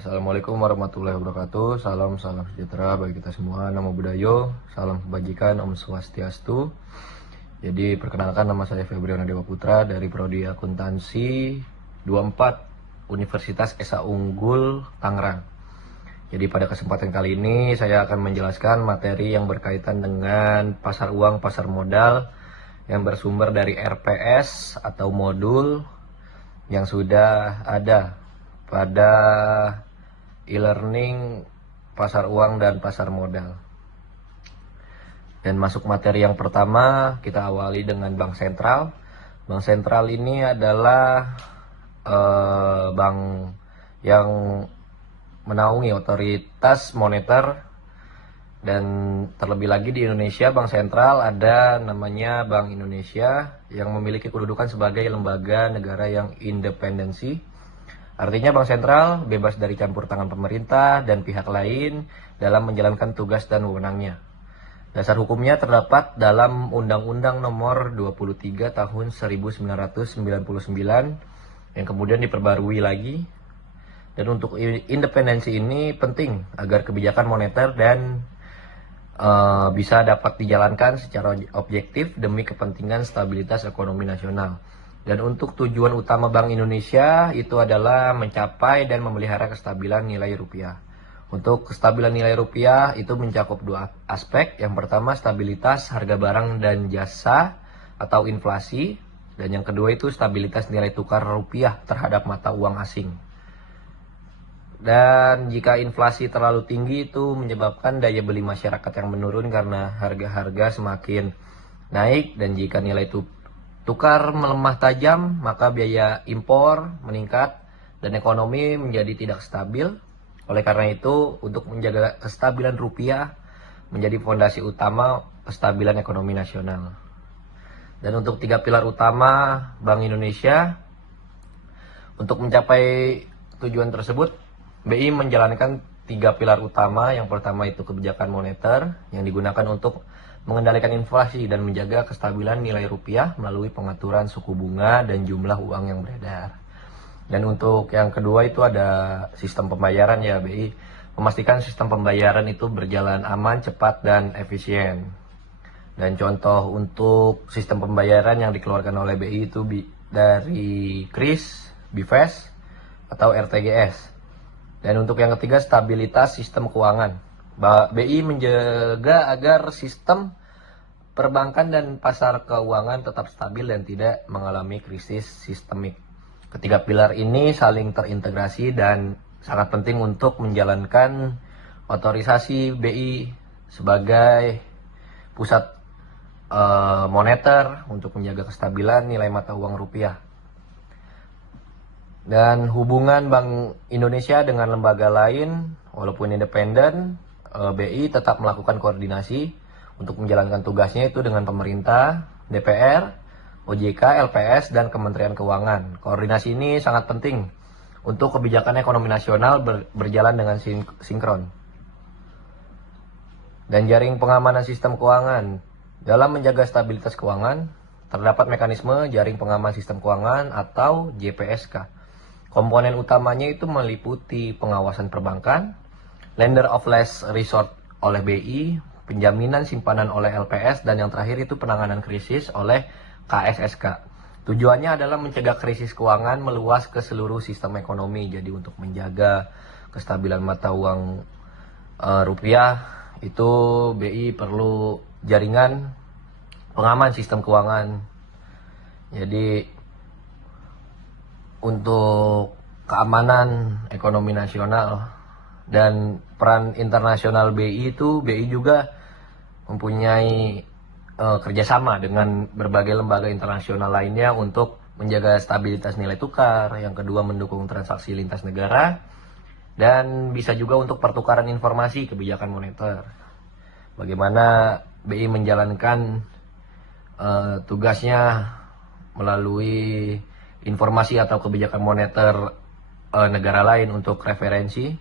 Assalamualaikum warahmatullahi wabarakatuh. Salam sejahtera bagi kita semua. Namo Buddhaya, salam kebajikan, Om Swastiastu. Jadi perkenalkan, nama saya Febriana Dewa Putra dari Prodi Akuntansi 24 Universitas Esa Unggul Tangerang. Jadi pada kesempatan kali ini saya akan menjelaskan materi yang berkaitan dengan pasar uang, pasar modal yang bersumber dari RPS atau modul yang sudah ada pada e-learning pasar uang dan pasar modal. Dan masuk materi yang pertama, kita awali dengan Bank Sentral. Bank Sentral ini adalah bank yang menaungi otoritas moneter, dan terlebih lagi di Indonesia Bank Sentral ada namanya Bank Indonesia yang memiliki kedudukan sebagai lembaga negara yang independensi. Artinya Bank Sentral bebas dari campur tangan pemerintah dan pihak lain dalam menjalankan tugas dan wewenangnya. Dasar hukumnya terdapat dalam Undang-Undang Nomor 23 Tahun 1999 yang kemudian diperbarui lagi. Dan untuk independensi ini penting agar kebijakan moneter dan bisa dapat dijalankan secara objektif demi kepentingan stabilitas ekonomi nasional. Dan untuk tujuan utama Bank Indonesia itu adalah mencapai dan memelihara kestabilan nilai rupiah. Untuk kestabilan nilai rupiah itu mencakup dua aspek. Yang pertama stabilitas harga barang dan jasa atau inflasi. Dan yang kedua itu stabilitas nilai tukar rupiah terhadap mata uang asing. Dan jika inflasi terlalu tinggi itu menyebabkan daya beli masyarakat yang menurun karena harga-harga semakin naik. Dan jika nilai tukar melemah tajam, maka biaya impor meningkat dan ekonomi menjadi tidak stabil. Oleh karena itu, untuk menjaga kestabilan rupiah menjadi fondasi utama kestabilan ekonomi nasional. Dan untuk tiga pilar utama Bank Indonesia, untuk mencapai tujuan tersebut, BI menjalankan tiga pilar utama. Yang pertama itu kebijakan moneter yang digunakan untuk mengendalikan inflasi dan menjaga kestabilan nilai rupiah melalui pengaturan suku bunga dan jumlah uang yang beredar. Dan untuk yang kedua itu ada sistem pembayaran ya BI, memastikan sistem pembayaran itu berjalan aman, cepat, dan efisien. Dan contoh untuk sistem pembayaran yang dikeluarkan oleh BI itu dari KRIS, BIFES, atau RTGS. Dan untuk yang ketiga stabilitas sistem keuangan. BI menjaga agar sistem perbankan dan pasar keuangan tetap stabil dan tidak mengalami krisis sistemik. Ketiga pilar ini saling terintegrasi dan sangat penting untuk menjalankan otorisasi BI sebagai pusat moneter untuk menjaga kestabilan nilai mata uang rupiah. Dan hubungan Bank Indonesia dengan lembaga lain, walaupun independen, BI tetap melakukan koordinasi untuk menjalankan tugasnya itu dengan pemerintah, DPR, OJK, LPS, dan Kementerian Keuangan. Koordinasi ini sangat penting untuk kebijakan ekonomi nasional berjalan dengan sinkron. Dan jaring pengamanan sistem keuangan. Dalam menjaga stabilitas keuangan, terdapat mekanisme jaring pengaman sistem keuangan atau JPSK. Komponen utamanya itu meliputi pengawasan perbankan, lender of last resort oleh BI, penjaminan simpanan oleh LPS, dan yang terakhir itu penanganan krisis oleh KSSK. Tujuannya adalah mencegah krisis keuangan meluas ke seluruh sistem ekonomi. Jadi untuk menjaga kestabilan mata uang rupiah itu BI perlu jaringan pengaman sistem keuangan. Jadi untuk keamanan ekonomi nasional dan peran internasional BI itu, BI juga mempunyai kerjasama dengan berbagai lembaga internasional lainnya untuk menjaga stabilitas nilai tukar, yang kedua mendukung transaksi lintas negara, dan bisa juga untuk pertukaran informasi kebijakan moneter. Bagaimana BI menjalankan tugasnya melalui informasi atau kebijakan moneter negara lain untuk referensi.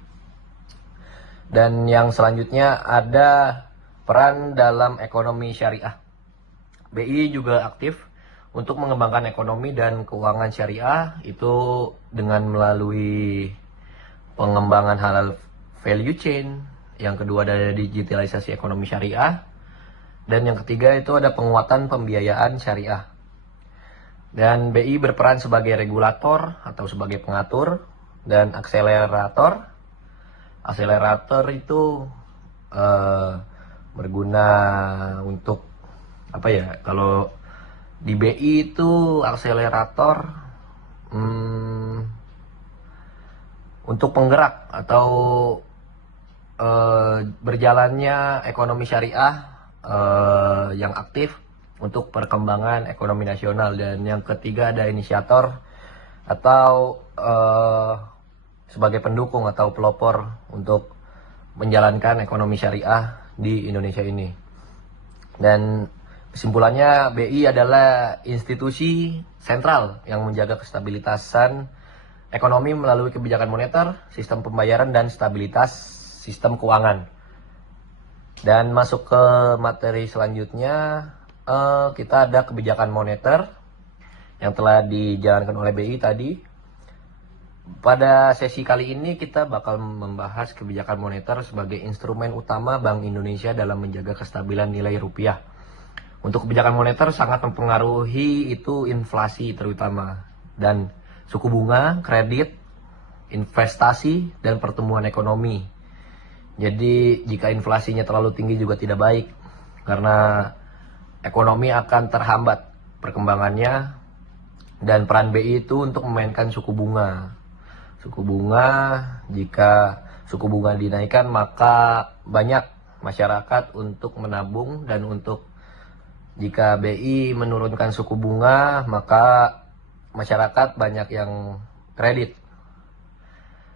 Dan yang selanjutnya ada peran dalam ekonomi syariah. BI juga aktif untuk mengembangkan ekonomi dan keuangan syariah itu dengan melalui pengembangan halal value chain, yang kedua ada digitalisasi ekonomi syariah, dan yang ketiga itu ada penguatan pembiayaan syariah. Dan BI berperan sebagai regulator atau sebagai pengatur dan akselerator. Akselerator itu berguna untuk apa ya? Kalau di BI itu akselerator untuk penggerak atau berjalannya ekonomi syariah yang aktif untuk perkembangan ekonomi nasional. Dan yang ketiga ada inisiator atau sebagai pendukung atau pelopor untuk menjalankan ekonomi syariah di Indonesia ini. Dan kesimpulannya, BI adalah institusi sentral yang menjaga kestabilitasan ekonomi melalui kebijakan moneter, sistem pembayaran, dan stabilitas sistem keuangan. Dan masuk ke materi selanjutnya, kita ada kebijakan moneter yang telah dijalankan oleh BI tadi. Pada sesi kali ini kita bakal membahas kebijakan moneter sebagai instrumen utama Bank Indonesia dalam menjaga kestabilan nilai rupiah. Untuk kebijakan moneter sangat mempengaruhi itu inflasi terutama, dan suku bunga, kredit, investasi, dan pertumbuhan ekonomi. Jadi jika inflasinya terlalu tinggi juga tidak baik, karena ekonomi akan terhambat perkembangannya. Dan peran BI itu untuk memainkan suku bunga. Suku bunga, jika suku bunga dinaikkan maka banyak masyarakat untuk menabung, dan jika BI menurunkan suku bunga maka masyarakat banyak yang kredit.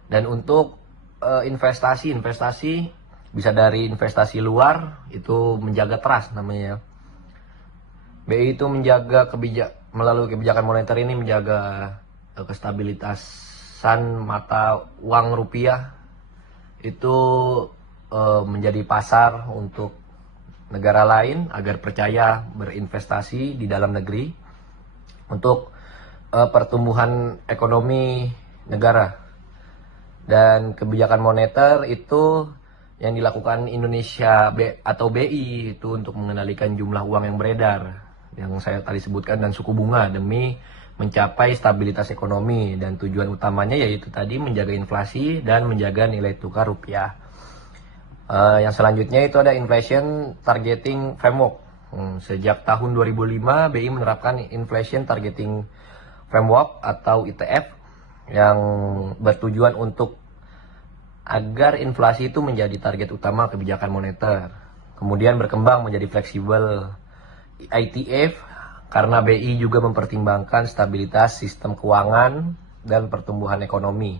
Dan untuk investasi bisa dari investasi luar, itu menjaga trust namanya. BI itu melalui kebijakan moneter ini menjaga kestabilitasan mata uang rupiah itu menjadi pasar untuk negara lain agar percaya berinvestasi di dalam negeri untuk pertumbuhan ekonomi negara. Dan kebijakan moneter itu yang dilakukan Indonesia atau BI itu untuk mengendalikan jumlah uang yang beredar yang saya tadi sebutkan, dan suku bunga demi mencapai stabilitas ekonomi. Dan tujuan utamanya yaitu tadi menjaga inflasi dan menjaga nilai tukar rupiah. Yang selanjutnya itu ada Inflation Targeting Framework. Sejak tahun 2005 BI menerapkan Inflation Targeting Framework atau ITF yang bertujuan untuk agar inflasi itu menjadi target utama kebijakan moneter. Kemudian berkembang menjadi fleksibel ITF karena BI juga mempertimbangkan stabilitas sistem keuangan dan pertumbuhan ekonomi.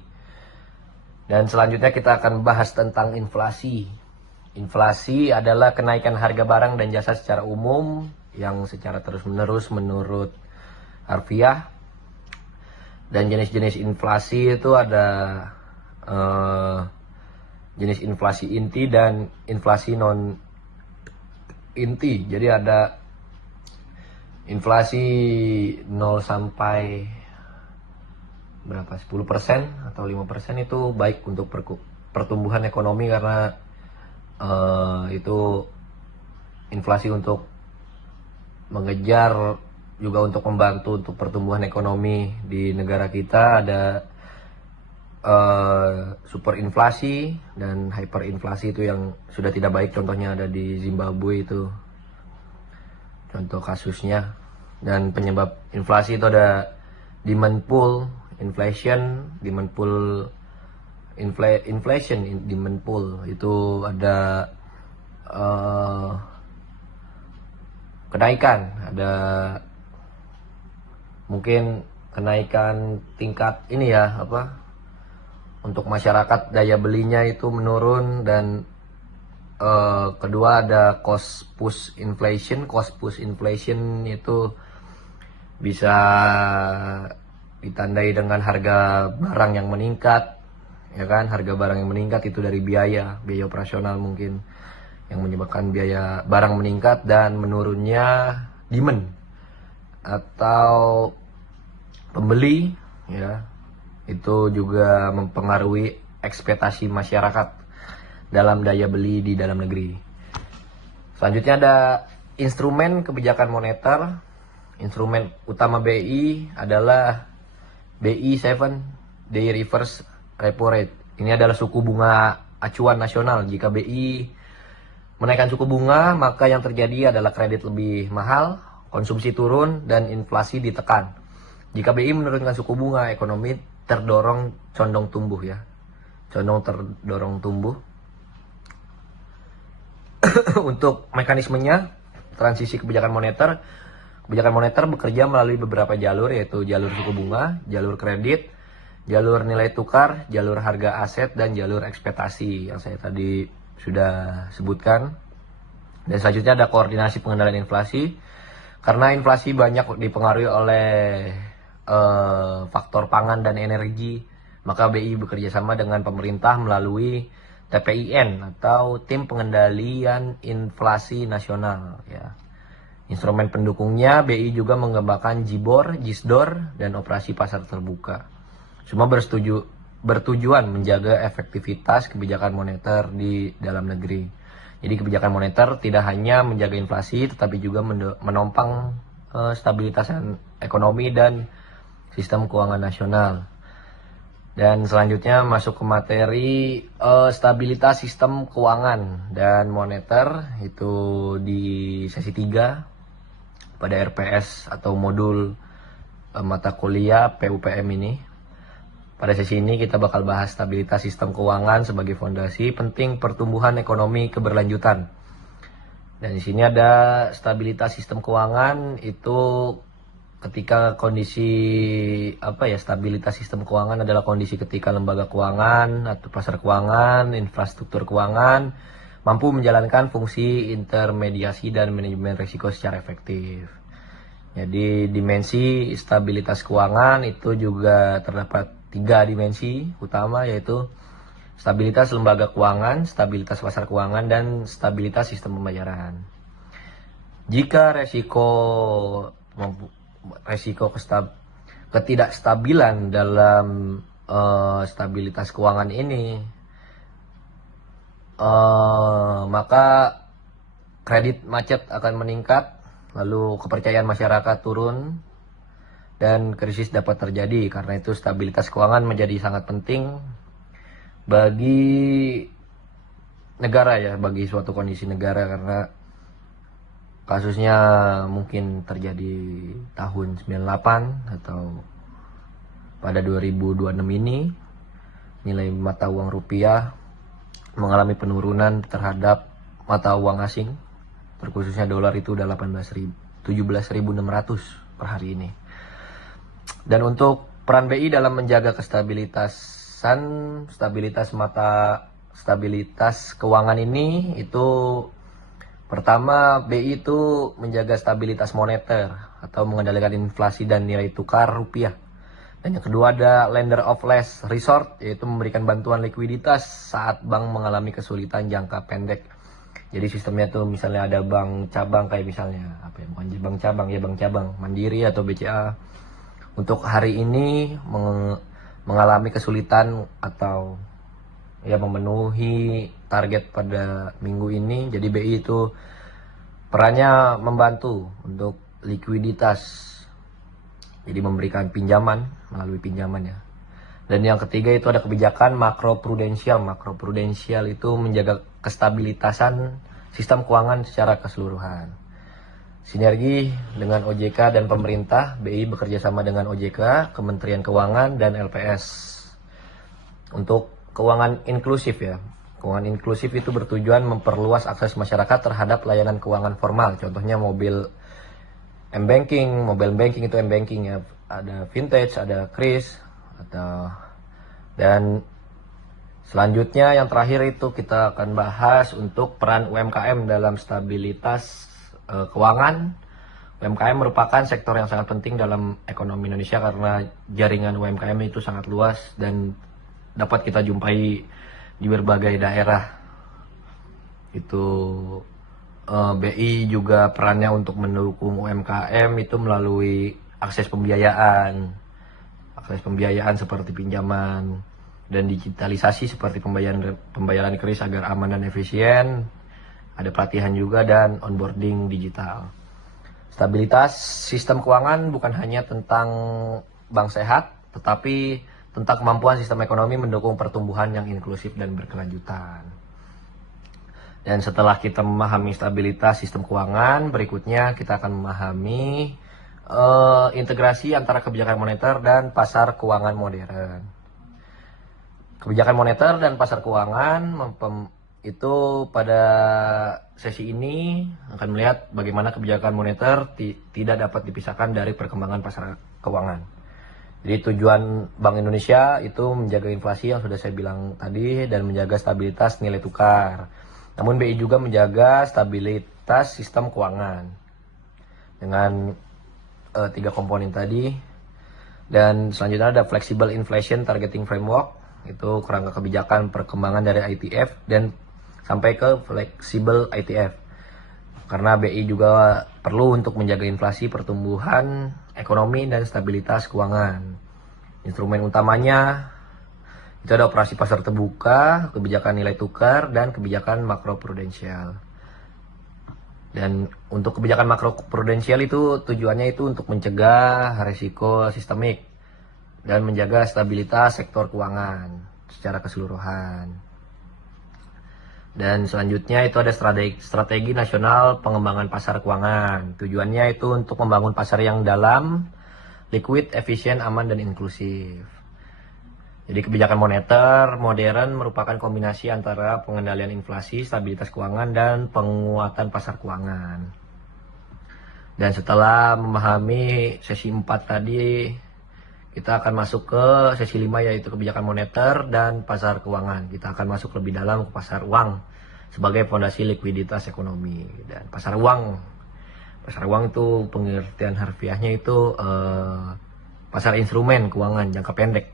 Dan selanjutnya kita akan bahas tentang inflasi. Inflasi adalah kenaikan harga barang dan jasa secara umum yang secara terus-menerus menurut harfiah. Dan jenis-jenis inflasi itu ada jenis inflasi inti dan inflasi non inti. Jadi ada inflasi 0 sampai berapa, 10% atau 5% itu baik untuk pertumbuhan ekonomi, karena itu inflasi untuk mengejar juga untuk membantu untuk pertumbuhan ekonomi di negara kita. Ada superinflasi dan hyperinflasi itu yang sudah tidak baik, contohnya ada di Zimbabwe itu contoh kasusnya. Dan penyebab inflasi itu ada demand pull inflation, demand pull inflation, demand pull itu ada kenaikan, ada mungkin kenaikan tingkat ini ya, untuk masyarakat daya belinya itu menurun. Dan kedua ada cost push inflation. Cost push inflation itu bisa ditandai dengan harga barang yang meningkat, ya kan? Harga barang yang meningkat itu dari biaya operasional mungkin yang menyebabkan biaya barang meningkat, dan menurunnya demand atau pembeli, ya. Itu juga mempengaruhi ekspektasi masyarakat dalam daya beli di dalam negeri. Selanjutnya ada instrumen kebijakan moneter. Instrumen utama BI adalah BI 7 Day Reverse Repo Rate. Ini adalah suku bunga acuan nasional. Jika BI menaikkan suku bunga, maka yang terjadi adalah kredit lebih mahal, konsumsi turun, dan inflasi ditekan. Jika BI menurunkan suku bunga, ekonomi condong tumbuh ya. Terdorong tumbuh. Untuk mekanismenya, transisi kebijakan moneter. Kebijakan moneter bekerja melalui beberapa jalur, yaitu jalur suku bunga, jalur kredit, jalur nilai tukar, jalur harga aset, dan jalur ekspektasi yang saya tadi sudah sebutkan. Dan selanjutnya ada koordinasi pengendalian inflasi. Karena inflasi banyak dipengaruhi oleh faktor pangan dan energi, maka BI bekerja sama dengan pemerintah melalui TPIN atau Tim Pengendalian Inflasi Nasional ya. Instrumen pendukungnya, BI juga mengembangkan JIBOR, JISDOR, dan operasi pasar terbuka. Semua bertujuan menjaga efektivitas kebijakan moneter di dalam negeri. Jadi kebijakan moneter tidak hanya menjaga inflasi, tetapi juga menopang stabilitas ekonomi dan sistem keuangan nasional. Dan selanjutnya masuk ke materi stabilitas sistem keuangan dan moneter, itu di sesi 3 pada RPS atau modul mata kuliah PUPM ini. Pada sesi ini kita bakal bahas stabilitas sistem keuangan sebagai fondasi penting pertumbuhan ekonomi keberlanjutan. Dan di sini ada stabilitas sistem keuangan itu ketika kondisi stabilitas sistem keuangan adalah kondisi ketika lembaga keuangan atau pasar keuangan, infrastruktur keuangan mampu menjalankan fungsi intermediasi dan manajemen risiko secara efektif. Jadi dimensi stabilitas keuangan itu juga terdapat 3 dimensi utama, yaitu stabilitas lembaga keuangan, stabilitas pasar keuangan, dan stabilitas sistem pembayaran. Jika ketidakstabilan dalam stabilitas keuangan ini, maka kredit macet akan meningkat, lalu kepercayaan masyarakat turun, dan krisis dapat terjadi. Karena itu stabilitas keuangan menjadi sangat penting bagi negara ya, bagi suatu kondisi negara, karena kasusnya mungkin terjadi tahun 98 atau pada 2026 ini nilai mata uang rupiah mengalami penurunan terhadap mata uang asing, terkhususnya dolar itu udah 17.600 per hari ini. Dan untuk peran BI dalam menjaga stabilitas keuangan ini, itu pertama, BI itu menjaga stabilitas moneter atau mengendalikan inflasi dan nilai tukar rupiah. Dan yang kedua ada lender of last resort, yaitu memberikan bantuan likuiditas saat bank mengalami kesulitan jangka pendek. Jadi sistemnya tuh misalnya ada bank cabang, kayak misalnya bukan bank cabang ya, bank cabang Mandiri atau BCA. Untuk hari ini mengalami kesulitan atau ya memenuhi target pada minggu ini. Jadi BI itu perannya membantu untuk likuiditas. Jadi memberikan pinjaman melalui pinjaman ya. Dan yang ketiga itu ada kebijakan makroprudensial. Makroprudensial itu menjaga kestabilitasan sistem keuangan secara keseluruhan. Sinergi dengan OJK dan pemerintah, BI bekerja sama dengan OJK, Kementerian Keuangan, dan LPS. Untuk keuangan inklusif ya. Keuangan inklusif itu bertujuan memperluas akses masyarakat terhadap layanan keuangan formal. Contohnya mobile banking itu M-banking ya. Ada vintage, ada kris, dan selanjutnya yang terakhir itu kita akan bahas untuk peran UMKM dalam stabilitas keuangan. UMKM merupakan sektor yang sangat penting dalam ekonomi Indonesia karena jaringan UMKM itu sangat luas dan dapat kita jumpai di berbagai daerah. Itu BI juga perannya untuk mendukung UMKM itu melalui akses pembiayaan seperti pinjaman, dan digitalisasi seperti pembayaran kris agar aman dan efisien. Ada pelatihan juga dan onboarding digital. Stabilitas sistem keuangan bukan hanya tentang bank sehat, tetapi tentang kemampuan sistem ekonomi mendukung pertumbuhan yang inklusif dan berkelanjutan. Dan setelah kita memahami stabilitas sistem keuangan, berikutnya kita akan memahami integrasi antara kebijakan moneter dan pasar keuangan modern. Kebijakan moneter dan pasar keuangan itu pada sesi ini akan melihat bagaimana kebijakan moneter tidak dapat dipisahkan dari perkembangan pasar keuangan. Jadi tujuan Bank Indonesia itu menjaga inflasi yang sudah saya bilang tadi dan menjaga stabilitas nilai tukar. Namun BI juga menjaga stabilitas sistem keuangan dengan 3 komponen tadi. Dan selanjutnya ada Flexible Inflation Targeting Framework, itu kerangka kebijakan perkembangan dari ITF dan sampai ke Flexible ITF. Karena BI juga perlu untuk menjaga inflasi, pertumbuhan ekonomi dan stabilitas keuangan. Instrumen utamanya itu ada operasi pasar terbuka, kebijakan nilai tukar, dan kebijakan makroprudensial. Dan untuk kebijakan makroprudensial itu tujuannya itu untuk mencegah risiko sistemik dan menjaga stabilitas sektor keuangan secara keseluruhan. Dan selanjutnya itu ada strategi nasional pengembangan pasar keuangan. Tujuannya itu untuk membangun pasar yang dalam, liquid, efisien, aman, dan inklusif. Jadi kebijakan moneter modern merupakan kombinasi antara pengendalian inflasi, stabilitas keuangan, dan penguatan pasar keuangan. Dan setelah memahami sesi 4 tadi, kita akan masuk ke sesi 5 yaitu kebijakan moneter dan pasar keuangan. Kita akan masuk lebih dalam ke pasar uang sebagai fondasi likuiditas ekonomi. Dan pasar uang itu pengertian harfiahnya itu pasar instrumen keuangan jangka pendek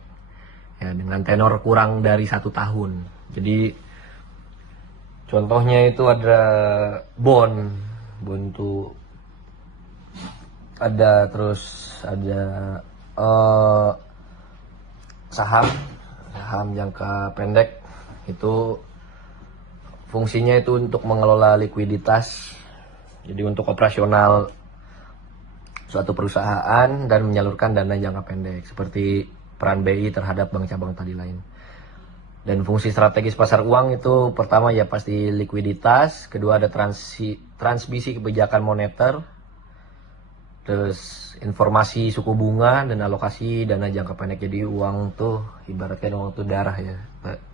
ya, dengan tenor kurang dari 1 tahun. Jadi contohnya itu ada bond tuh ada, terus ada saham jangka pendek. Itu fungsinya itu untuk mengelola likuiditas, jadi untuk operasional suatu perusahaan dan menyalurkan dana jangka pendek seperti peran BI terhadap bank cabang tadi lain. Dan fungsi strategis pasar uang itu pertama ya pasti likuiditas, kedua ada transmisi kebijakan moneter, terus informasi suku bunga dan alokasi dana jangka pendek. Jadi uang tuh ibaratkan uang tuh darah ya,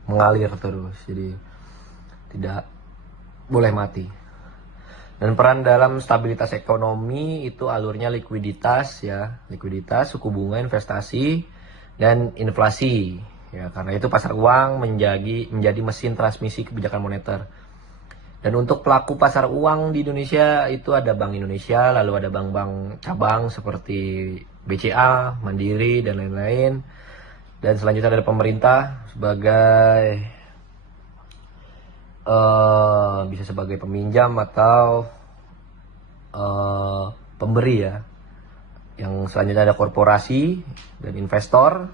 mengalir terus, jadi tidak boleh mati. Dan peran dalam stabilitas ekonomi itu alurnya likuiditas ya, likuiditas, suku bunga, investasi, dan inflasi ya. Karena itu pasar uang menjadi mesin transmisi kebijakan moneter. Dan untuk pelaku pasar uang di Indonesia itu ada Bank Indonesia, lalu ada bank-bank cabang seperti BCA, Mandiri, dan lain-lain. Dan selanjutnya ada pemerintah sebagai bisa sebagai peminjam atau pemberi ya. Yang selanjutnya ada korporasi dan investor,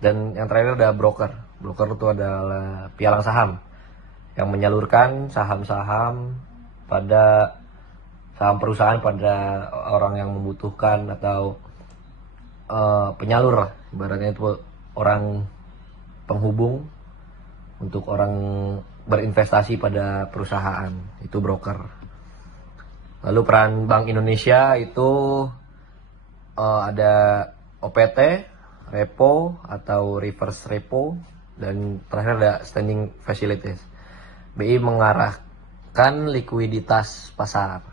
dan yang terakhir ada broker. Broker itu adalah pialang saham yang menyalurkan saham-saham pada saham perusahaan pada orang yang membutuhkan atau penyalur lah. Ibaratnya itu orang penghubung untuk orang berinvestasi pada perusahaan, itu broker. Lalu peran Bank Indonesia itu ada OPT, repo atau reverse repo, dan terakhir ada standing facilities. BI mengarahkan likuiditas pasar.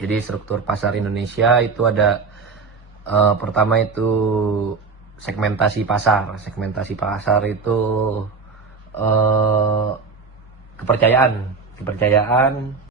Jadi struktur pasar Indonesia itu ada pertama itu segmentasi pasar. Segmentasi pasar itu kepercayaan